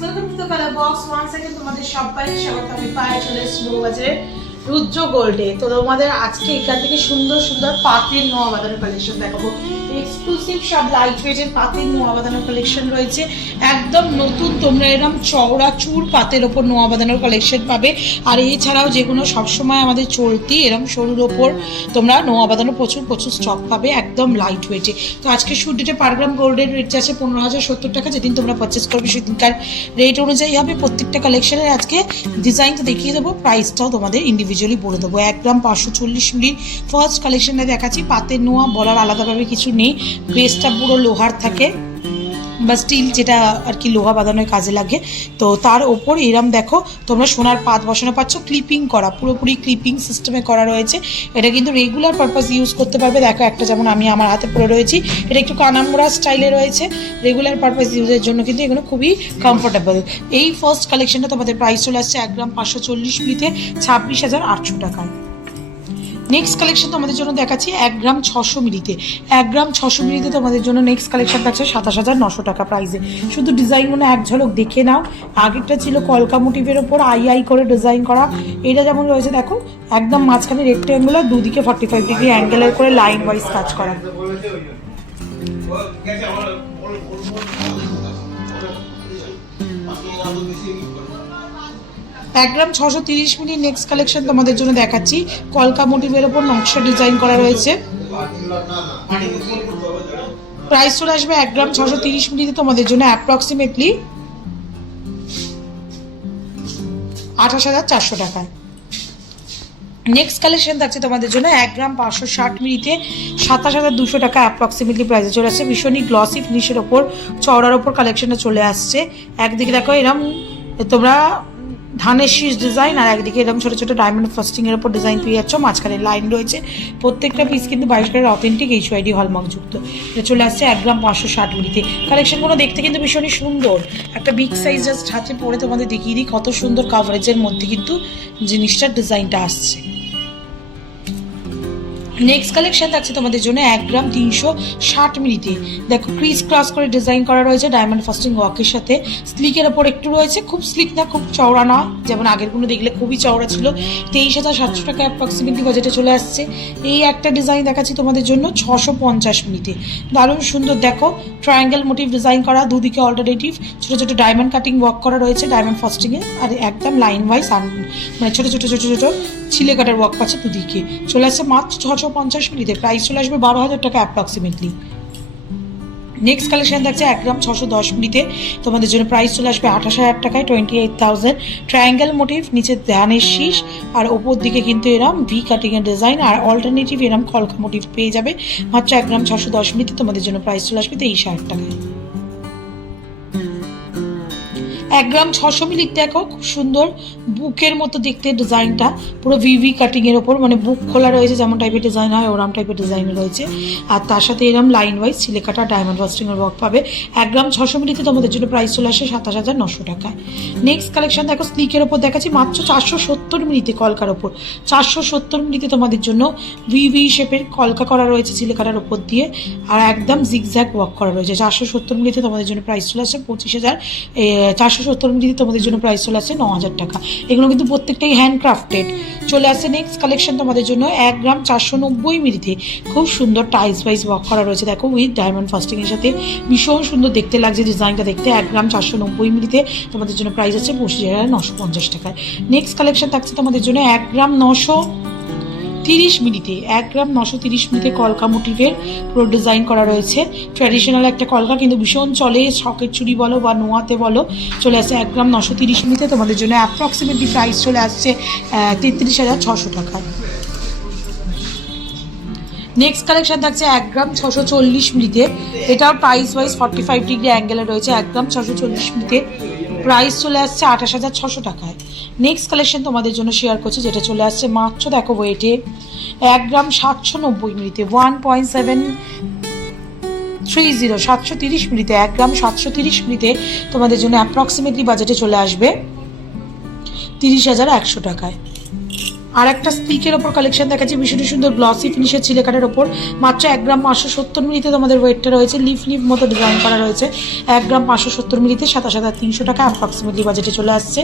Welcome to the colour box. One second তোমাদের সবাইকে স্বাগত। আমি পায়ে চলে এসেছি বউবাজারের রুদ্র গোল্ডে। তো তোমাদের আজকে এখান থেকে সুন্দর সুন্দর পাতের নোয়া বাঁধানোর কালেকশন দেখাবো। এক্সক্লুসিভ সব লাইট ওয়েটের পাতের নোয়া বাঁধানোর কালেকশন রয়েছে, একদম নতুন। তোমরা এরকম চওড়া চুর পাতের ওপর নোয়া বাঁধানোর কালেকশন পাবে। আর এছাড়াও যেগুলো সবসময় আমাদের চলতি এরকম সরুর ওপর তোমরা নোয়া বাঁধানোর প্রচুর প্রচুর স্টক পাবে, একদম লাইট ওয়েটে। তো আজকে শুট ডেটে পার গ্রাম গোল্ডের রেট আছে 15,070 টাকা। যেদিন তোমরা পারচেস করবে সেদিনকার রেট অনুযায়ী হবে। প্রত্যেকটা কালেকশনের আজকে ডিজাইন তো দেখিয়ে দেবো, প্রাইসটাও তোমাদের ইন্ডিভিজুয়ালি বলে দেবো। 1 গ্রাম 540 মিলির ফার্স্ট কালেকশনে দেখাচ্ছি। পাতের নোয়া বলার আলাদাভাবে কিছু নেই, বেসটা পুরো লোহার থাকে বা স্টিল, যেটা আর কি লোহা বাঁধানোর কাজে লাগে। তো তার ওপর এরম দেখো তোমরা সোনার পাত বসানো পাচ্ছ, ক্লিপিং করা, পুরোপুরি ক্লিপিং সিস্টেমে করা রয়েছে। এটা কিন্তু রেগুলার পারপাস ইউজ করতে পারবে। দেখো একটা যেমন আমি আমার হাতে পরে রয়েছি, এটা একটু কানামোড়া স্টাইলে রয়েছে। রেগুলার পারপাস ইউজের জন্য কিন্তু এগুলো খুবই কমফোর্টেবল। এই ফার্স্ট কালেকশনটা তোমাদের প্রাইস চলে আসছে 1 গ্রাম 540 মিলিতে 26,800 টাকায়। নেক্সট কালেকশন তোমাদের জন্য দেখাচ্ছি 1 গ্রাম 600 মিলিতে। 1 গ্রাম 600 মিলিতে তোমাদের জন্য নেক্সট কালেকশন থাকছে 27,900 টাকা প্রাইসে। শুধু ডিজাইনগুলো এক ঝলক দেখে নাও। আগেরটা ছিল কলকা মোটিভের ওপর আই করে ডিজাইন করা। এটা যেমন রয়েছে দেখো, একদম মাঝখানে রেক্টেঙ্গুলার, দুদিকে 45 ডিগ্রি অ্যাঙ্গেলের করে লাইন ওয়াইজ কাজ করা। 1 গ্রাম 630 মিলি নেক্সট কালেকশন তোমাদের জন্য দেখাচ্ছি। কলকা মোটিভের ওপর নকশা ডিজাইন করা রয়েছে। প্রাইস চলে আসবে 1 গ্রাম 630 মিলিতে তোমাদের জন্য অ্যাপ্রক্সিমেটলি 28,400 টাকায়। নেক্সট কালেকশন থাকছে তোমাদের জন্য 1 গ্রাম 560 মিলিতে 27,200 টাকা অ্যাপ্রক্সিমেটলি প্রাইসে চলে আসছে। ভীষণই গ্লসি ফিনিশের ওপর চওড়ার ওপর কালেকশনটা চলে আসছে। একদিকে দেখো এরম তোমরা ধানের শীষ ডিজাইন, আর একদিকে এরকম ছোটো ছোটো ডায়মন্ড ফাস্টিংয়ের ওপর ডিজাইন পেয়ে যাচ্ছ। মাঝখানে লাইন রয়েছে। প্রত্যেকটা পিস কিন্তু 22 ক্যারেট অথেন্টিক HYD হলমার্কযুক্ত। এটা চলে আসছে 1 গ্রাম 560 মিলিতে। কালেকশনগুলো দেখতে কিন্তু ভীষণই সুন্দর। একটা বিগ সাইজ জাস্ট হাতে পরে তোমাদের দেখিয়ে দিই কত সুন্দর কাভারেজের মধ্যে কিন্তু জিনিসটার ডিজাইনটা আসছে। নেক্সট কালেকশন থাকছে তোমাদের জন্য 1 গ্রাম 360 মিলিতে। দেখো ক্রিস ক্রস করে ডিজাইন করা রয়েছে ডায়মন্ড ফাস্টিং ওয়ার্কের সাথে। স্লিকের ওপর একটু রয়েছে, খুব স্লিক না, খুব চওড়া না, যেমন আগেরগুলো দেখলে খুবই চওড়া ছিল। 23,700 টাকা অ্যাপ্রক্সিমেটলি বাজেটে চলে আসছে। এই একটা ডিজাইন দেখাচ্ছি তোমাদের জন্য 650 মিলিতে। দারুণ সুন্দর দেখো, ট্রায়াঙ্গেল মোটিভ ডিজাইন করা, দুদিকে অল্টারনেটিভ ছোটো ছোটো ডায়মন্ড কাটিং ওয়ার্ক করা রয়েছে ডায়মন্ড ফাস্টিংয়ে। আর একদম লাইন ওয়াইজ মানে ছোটো ছোটো ছোটো ছোটো ছিলে কাটার ওয়ার্ক পাচ্ছে দুদিকে। চলে আসছে মাত্র 650 মিলিতে। প্রাইস চলে আসবে 12,000 টাকা অ্যাপ্রক্সিমেটলি। নেক্সট কালেকশন থাকছে 1 গ্রাম 610 মিলিতে। তোমাদের জন্য প্রাইস চলে আসবে 28,000 টাকায়, 28,000। ট্রায়াঙ্গেল মোটিভ, নিচে ধানের শীষ, আর ওপর দিকে কিন্তু এরম ভি কাটিংয়ের ডিজাইন, আর অল্টারনেটিভ এরম কলকা মোটিভ পেয়ে যাবে মাত্র 1 গ্রাম 610 মিলিতে। তোমাদের জন্য প্রাইস চলে আসবে 23,000 টাকায়। 1 গ্রাম 600 মিলির দেখো খুব সুন্দর বুকের মতো দেখতে ডিজাইনটা, পুরো ভিভি কাটিংয়ের ওপর, মানে বুক খোলা রয়েছে যেমন টাইপের ডিজাইন হয় ওরম টাইপের ডিজাইন রয়েছে। আর তার সাথে এরম লাইন ওয়াইজ ছিলে কাটা ডায়মন্ড ফাস্টিংয়ের ওয়ার্ক পাবে। 1 গ্রাম 600 মিলিতে তোমাদের জন্য প্রাইস চলে আসে 27,900 টাকায়। নেক্সট কালেকশন দেখো স্লিকের ওপর দেখাচ্ছি মাত্র 470 মিলিতে, কলকার ওপর 470 মিলিতে তোমাদের জন্য ভিভি শেপের কলকা করা রয়েছে ছিলে কাটার ওপর দিয়ে, আর একদম জিগজ্যাগ ওয়ার্ক করা রয়েছে। 470 মিলিতে তোমাদের জন্য প্রাইস চলে আসে 25,000। 470 মিলিতে তোমাদের জন্য প্রাইস চলে আসছে 9,000 টাকা। এগুলো কিন্তু প্রত্যেকটাই হ্যান্ডক্রাফটেড। চলে আসছে নেক্সট কালেকশন তোমাদের জন্য 1 গ্রাম 490 মিলিতে। খুব সুন্দর টাইলস ওয়াইজ ওয়ার্ক করা রয়েছে দেখো, উইথ ডায়মন্ড ফাস্টিংয়ের সাথে ভীষণ সুন্দর দেখতে লাগছে ডিজাইনটা দেখতে। 1 গ্রাম 490 মিলিতে তোমাদের জন্য প্রাইস আছে 25,950 টাকায়। নেক্সট কালেকশন থাকছে তোমাদের জন্য 1 গ্রাম 930 মিলিতে। 1 গ্রাম 930 মিলিতে কলকা মোটিভের পুরো ডিজাইন করা রয়েছে। ট্র্যাডিশনাল একটা কলকা, কিন্তু ভীষণ চলে, শখের চুড়ি বলো বা নোয়াতে বলো। চলে আসছে 1 গ্রাম 930 মিলিতে। তোমাদের জন্য অ্যাপ্রক্সিমেটলি প্রাইস চলে আসছে 33,600 টাকায়। নেক্সট কালেকশন থাকছে 1 গ্রাম 640 মিলিতে। এটাও প্রাইস ওয়াইজ 45 ডিগ্রি অ্যাঙ্গেলে রয়েছে। 1 গ্রাম 640 মিলিতে প্রাইস চলে আসছে 28,600 টাকায়। নেক্সট কালেকশন তোমাদের জন্য শেয়ার করছি, যেটা চলে আসছে মাত্র দেখো ওয়েটে 1 গ্রাম 790 মিলিতে, 1.730 730 মিলিতে। 1 গ্রাম 730 মিলিতে তোমাদের জন্য অ্যাপ্রক্সিমেটলি বাজেটে চলে আসবে 30,100 টাকায়। আর একটা স্লিকের ওপর কালেকশন দেখাচ্ছি, ভীষণ সুন্দর গ্লসি ফিনিশের চিলেকাটের ওপর, মাত্র 1 গ্রাম 570 মিলিতে তোমাদের ওয়েটটা রয়েছে, লিফ মতো ডিজাইন করা রয়েছে, 1 গ্রাম 570 মিলিতে 27,300 টাকা অ্যাপ্রক্সিমেটলি বাজেটে চলে আসছে।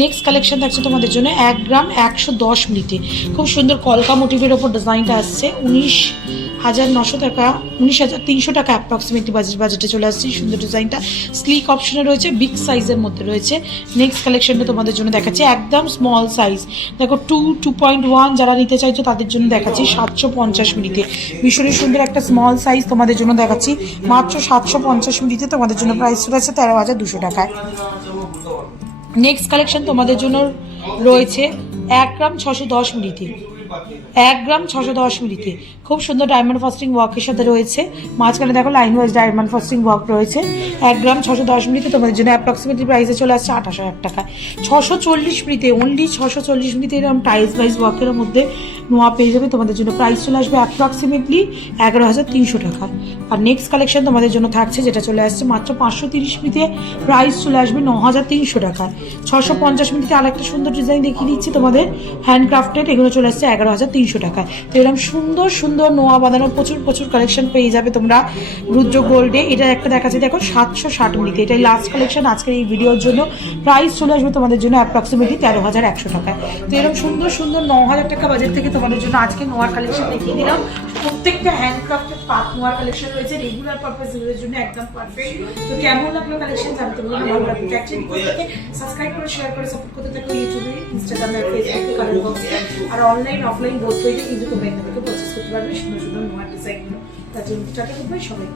নেক্সট কালেকশন থাকছে তোমাদের জন্য 1 গ্রাম 110 মিলিতে, খুব সুন্দর কলকা মোটিভের ওপর ডিজাইনটা আসছে, 19,900 টাকা, 19,300 টাকা অ্যাপ্রক্সিমেটলি বাজেটে চলে আসছে। সুন্দর ডিজাইনটা স্লিক অপশনে রয়েছে, বিগ সাইজের মধ্যে রয়েছে। নেক্সট কালেকশনটা তোমাদের জন্য দেখাচ্ছি একদম স্মল সাইজ, দেখো 2.1 যারা নিতে চাইছো তাদের জন্য দেখাচ্ছি 750 মিলিতে, ভীষণ সুন্দর একটা স্মল সাইজ তোমাদের জন্য দেখাচ্ছি মাত্র 750 মিলিতে, তোমাদের জন্য প্রাইস রয়েছে 13,200 টাকায়। নেক্সট কালেকশন তোমাদের জন্য রয়েছে 1 গ্রাম 610 মিলিতে, 1 গ্রাম 610 মিলিতে, খুব সুন্দর ডায়মন্ড ফাস্টিং ওয়ার্কের সাথে রয়েছে, মাঝখানে দেখো line wise diamond fasting work রয়েছে। 1 গ্রাম 610 মিলিতে তোমাদের জন্য অ্যাপ্রক্সিমেটলি প্রাইসে চলে আসছে 28,000 টাকায়। 640 মিলিতে, অনলি 640 মিলিতে এরকম টাইলস ওয়াইজ ওয়ার্কের মধ্যে নোয়া পেয়ে যাবে, তোমাদের জন্য প্রাইস চলে আসবে অ্যাপ্রক্সিমেটলি 11,300 টাকা। আর নেক্সট কালেকশন তোমাদের জন্য থাকছে যেটা চলে আসছে মাত্র 530 মিলিতে, প্রাইস চলে আসবে 9,300 টাকা। 650 মিলিতে আর একটা সুন্দর ডিজাইন দেখিয়ে দিচ্ছি তোমাদের, হ্যান্ডক্রাফটেড, এগুলো চলে আসছে 11,300 টাকায়। তো এরকম সুন্দর সুন্দর নোয়া বাঁধানোর প্রচুর কালেকশন পেয়ে যাবে তোমরা রুদ্র গোল্ডে। এটা একটা দেখাচ্ছে দেখো 760 মিলিতে, এটাই লাস্ট কালেকশন আজকের এই ভিডিওর জন্য, প্রাইস চলে আসবে তোমাদের জন্য অ্যাপ্রক্সিমেটলি 13,100 টাকায়। তো এরকম সুন্দর সুন্দর 9,000 টাকা বাজেট থেকে তোমাদের জন্য আজকে নোয়ার কালেকশন দেখিয়ে দিলাম। প্রত্যেকটা হ্যান্ডক্রাফটেড পাত নোয়ার কালেকশন রয়েছে, রেগুলার পারপাস এর জন্য একদম পারফেক্ট। তো কেমন লাগলো কালেকশন জানতে পারবো, ভালো লাগলো সাবস্ক্রাইব করে শেয়ার করে সাপোর্ট করতে থাকো ইউটিউবে, ইনস্টাগ্রামে, ফেসবুকে, কমেন্ট বক্সে, আর অনলাইন অফলাইন বোথ ওয়েতে কিন্তু তোমরা এখান থেকে পারচেস করতে পারবে সুন্দর সুন্দর নোয়ার ডিজাইনগুলো। তার জন্য টাটা, সবাই